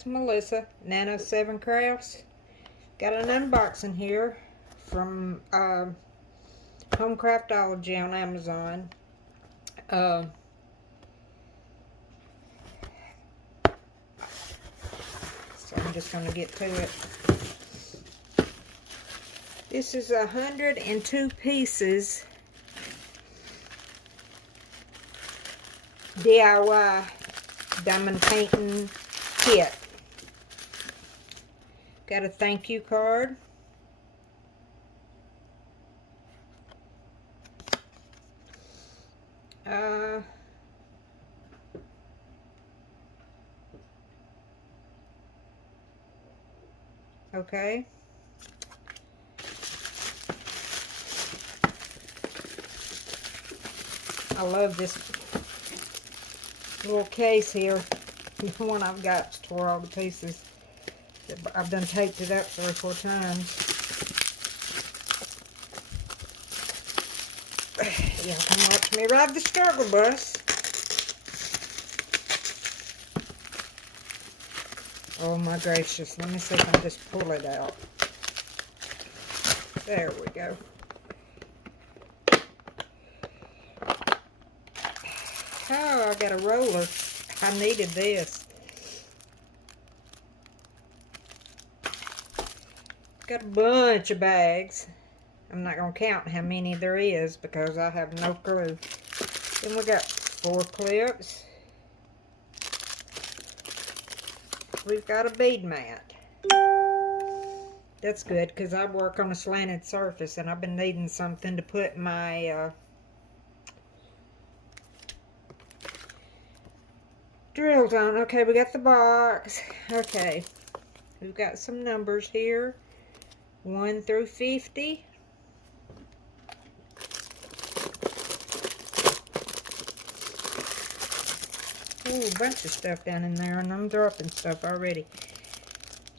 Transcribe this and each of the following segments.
is Melissa, Nano 7 Crafts. Got an unboxing here from Homecraftology on Amazon. So I'm just going to get to it. This is 102 pieces DIY diamond painting kit. Got a thank you card. Okay. I love this little case here. The one I've got to where all the pieces. I've done taped it up 3 or 4 times. Y'all can watch me ride the struggle bus. Oh my gracious. Let me see if I can just pull it out. There we go. Oh, I got a roller. I needed this. Got a bunch of bags. I'm not going to count how many there is because I have no clue. Then we got 4 clips. We've got a bead mat. That's good because I work on a slanted surface and I've been needing something to put my drills on. Okay, we got the box. Okay, we've got some numbers here, 1 through 50. Ooh, a bunch of stuff down in there, and I'm dropping stuff already.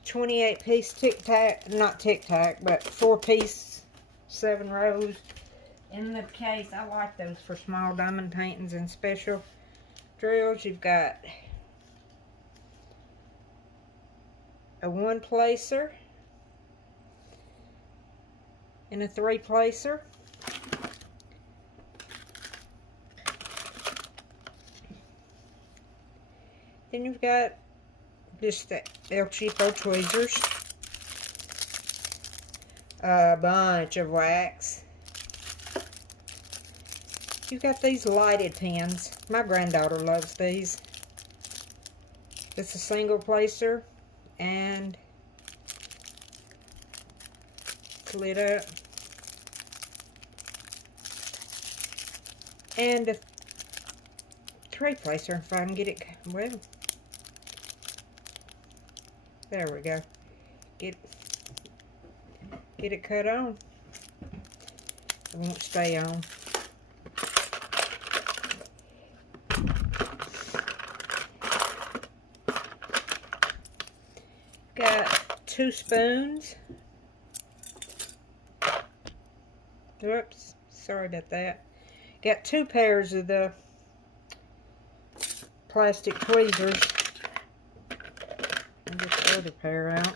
28 piece tic tac, not tic tac, but 4 piece, 7 rows. In the case, I like those for small diamond paintings and special drills. You've got a 1 placer and a 3 placer. Then you've got just the El Cheapo tweezers, a bunch of wax. You've got these lighted pens. My granddaughter loves these. It's a single placer and it's lit up. And a 3 placer if I can get it. Well, there we go. Get it cut on. It won't stay on. Got 2 spoons. Whoops, sorry about that. Got 2 pairs of the plastic tweezers. I'll get the other pair out.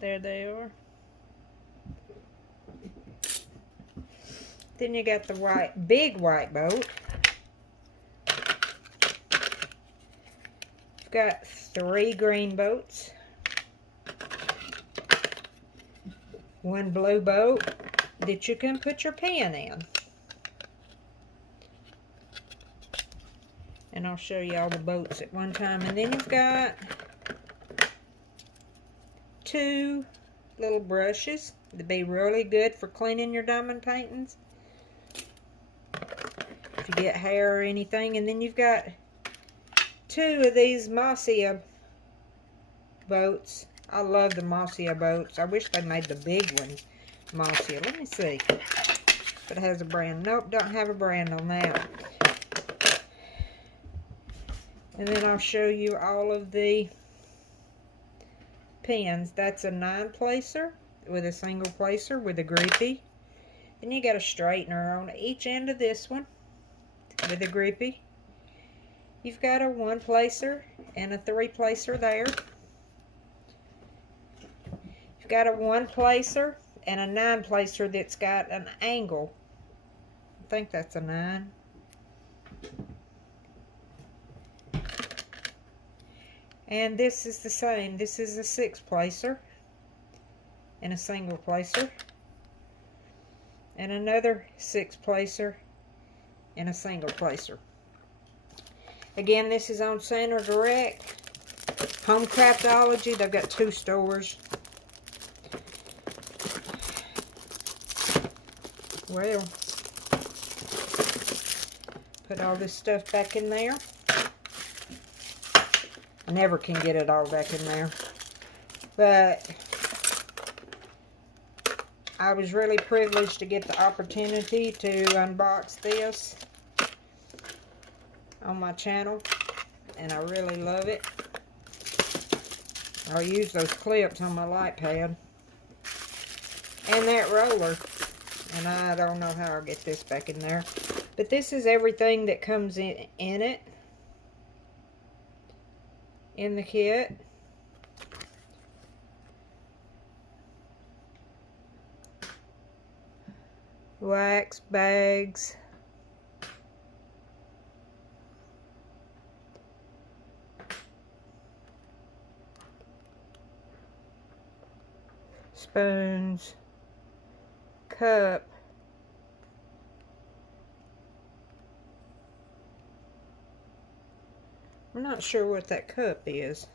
There they are. Then you got the big white boat. You've got 3 green boats. 1 blue boat that you can put your pen in. And I'll show you all the boats at one time. And then you've got 2 little brushes that'd be really good for cleaning your diamond paintings if you get hair or anything. And then you've got 2 of these Mosia boats. I love the Mosia boats. I wish they made the big ones Mosia. Let me see if it has a brand. Nope, don't have a brand on that. And then I'll show you all of the pens. That's a 9 placer with a single placer with a grippy. Then you got a straightener on each end of this one with a grippy. You've got a 1 placer and a 3-placer there. You've got a 1-placer and a 9-placer that's got an angle. I think that's a 9. And this is the same. This is a 6-placer and a single placer. And another 6-placer and a single placer. Again, this is on Center Direct. Home Craftology. They've got 2 stores. Well, put all this stuff back in there. I never can get it all back in there. But I was really privileged to get the opportunity to unbox this on my channel. And I really love it. I'll use those clips on my light pad. And that roller. And I don't know how I'll get this back in there. But this is everything that comes in it. In the kit. Wax bags. Spoons. Cup. I'm not sure what that cup is.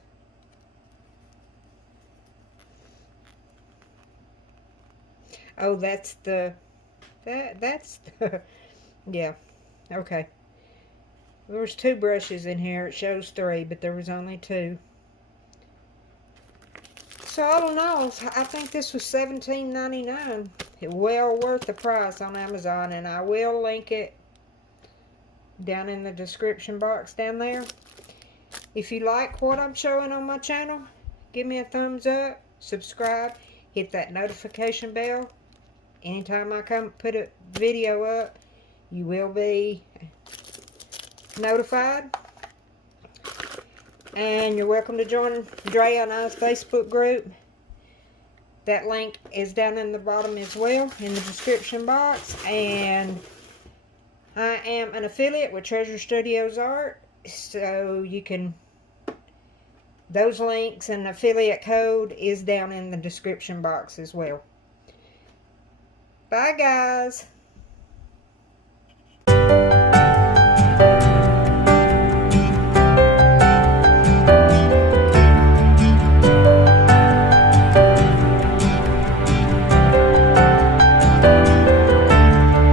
Oh, that's the, that's the, yeah, okay. There was 2 brushes in here. It shows 3, but there was only 2. So all in all, I think this was $17.99. Well worth the price on Amazon, and I will link it down in the description box down there. If you like what I'm showing on my channel, give me a thumbs up, subscribe, hit that notification bell. Anytime I come put a video up, you will be notified. And you're welcome to join Draya and I's Facebook group. That link is down in the bottom as well, in the description box. And I am an affiliate with Treasure Studios Art. So you can, those links and affiliate code is down in the description box as well. Bye guys.